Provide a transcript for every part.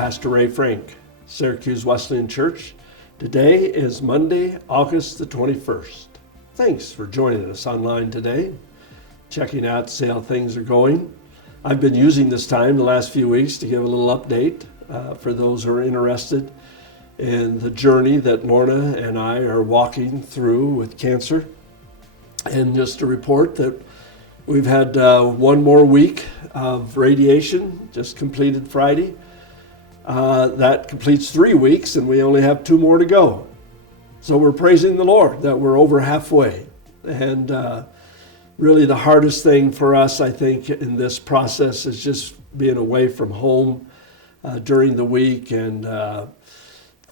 Pastor Ray Frank, Syracuse Wesleyan Church. Today is Monday, August the 21st. Thanks for joining us online today, checking out, see how things are going. I've been using this time the last few weeks to give a little update for those who are interested in the journey that Lorna and I are walking through with cancer. And just to report that we've had one more week of radiation, just completed Friday. That completes 3 weeks, and we only have 2 more to go. So we're praising the Lord that we're over halfway. And really the hardest thing for us, I think, in this process is just being away from home during the week and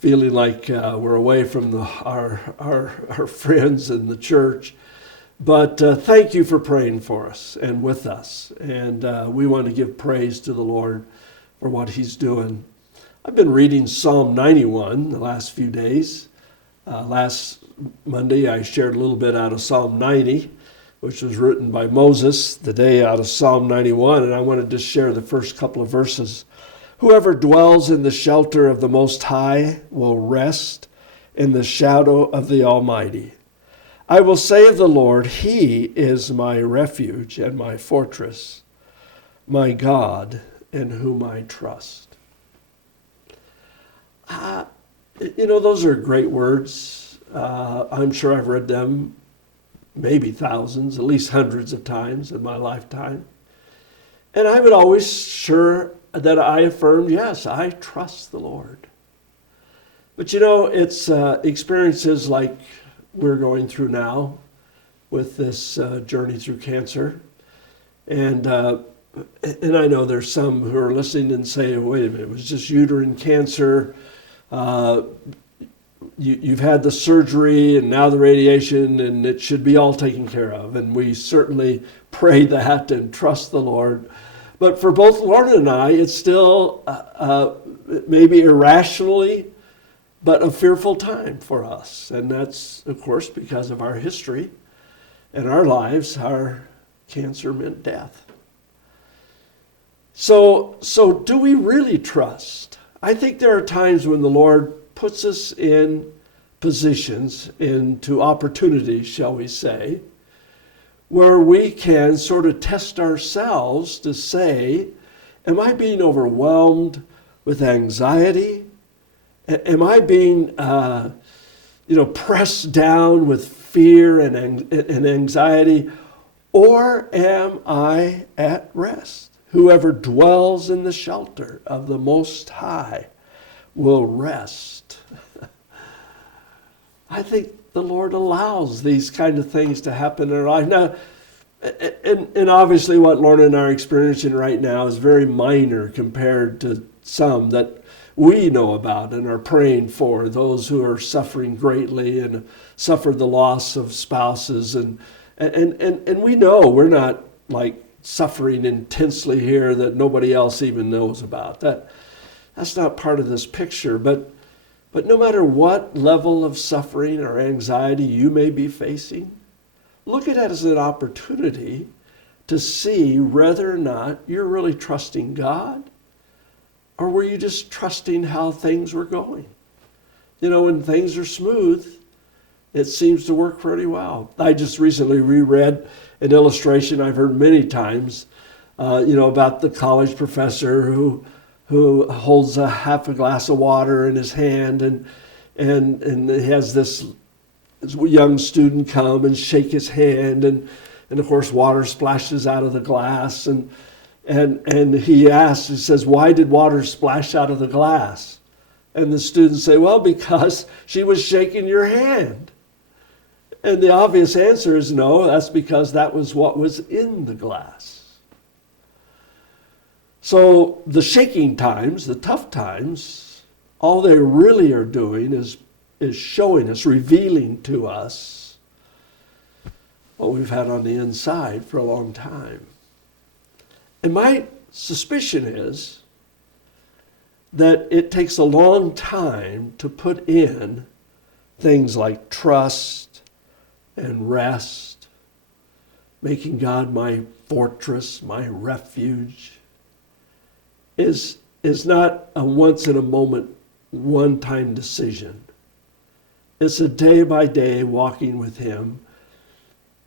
feeling like we're away from our friends in the church. But thank you for praying for us and with us. And we want to give praise to the Lord for what He's doing. I've been reading Psalm 91 the last few days. Last Monday, I shared a little bit out of Psalm 90, which was written by Moses, the day out of Psalm 91. And I wanted to share the first couple of verses. Whoever dwells in the shelter of the Most High will rest in the shadow of the Almighty. I will say of the Lord, He is my refuge and my fortress, my God in whom I trust. Those are great words. I'm sure I've read them maybe thousands, at least hundreds of times in my lifetime. And I would always sure that I affirmed, yes, I trust the Lord. But it's experiences like we're going through now with this journey through cancer. And I know there's some who are listening and say, wait a minute, it was just uterine cancer. You've had the surgery and now the radiation, and it should be all taken care of. And we certainly pray that and trust the Lord. But for both Lorna and I, it's still maybe irrationally, but a fearful time for us. And that's, of course, because of our history and our lives. Our cancer meant death. So do we really trust? I think there are times when the Lord puts us in positions, into opportunities, shall we say, where we can sort of test ourselves to say, am I being overwhelmed with anxiety? Am I being, pressed down with fear and anxiety? Or am I at rest? Whoever dwells in the shelter of the Most High will rest. I think the Lord allows these kind of things to happen in our life. Now, and obviously what Lorna and I are experiencing right now is very minor compared to some that we know about and are praying for, those who are suffering greatly and suffered the loss of spouses. And we know we're not like suffering intensely here that nobody else even knows about. That's not part of this picture. But no matter what level of suffering or anxiety you may be facing, look at it as an opportunity to see whether or not you're really trusting God, or were you just trusting how things were going? When things are smooth, it seems to work pretty well. I just recently reread an illustration I've heard many times, about the college professor who holds a half a glass of water in his hand, and he has this young student come and shake his hand, and of course water splashes out of the glass, and he asks, he says, why did water splash out of the glass? And the students say, well, because she was shaking your hand. And the obvious answer is no, that's because that was what was in the glass. So the shaking times, the tough times, all they really are doing is showing us, revealing to us what we've had on the inside for a long time. And my suspicion is that it takes a long time to put in things like trust and rest, making God my fortress, my refuge, is is not a once in a moment, one time decision. It's a day by day walking with Him,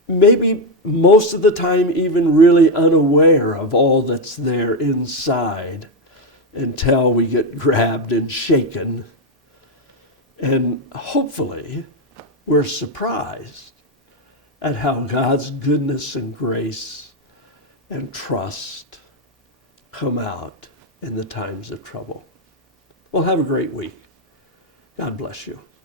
maybe most of the time even really unaware of all that's there inside until we get grabbed and shaken. And hopefully we're surprised at how God's goodness and grace and trust come out in the times of trouble. Well, have a great week. God bless you.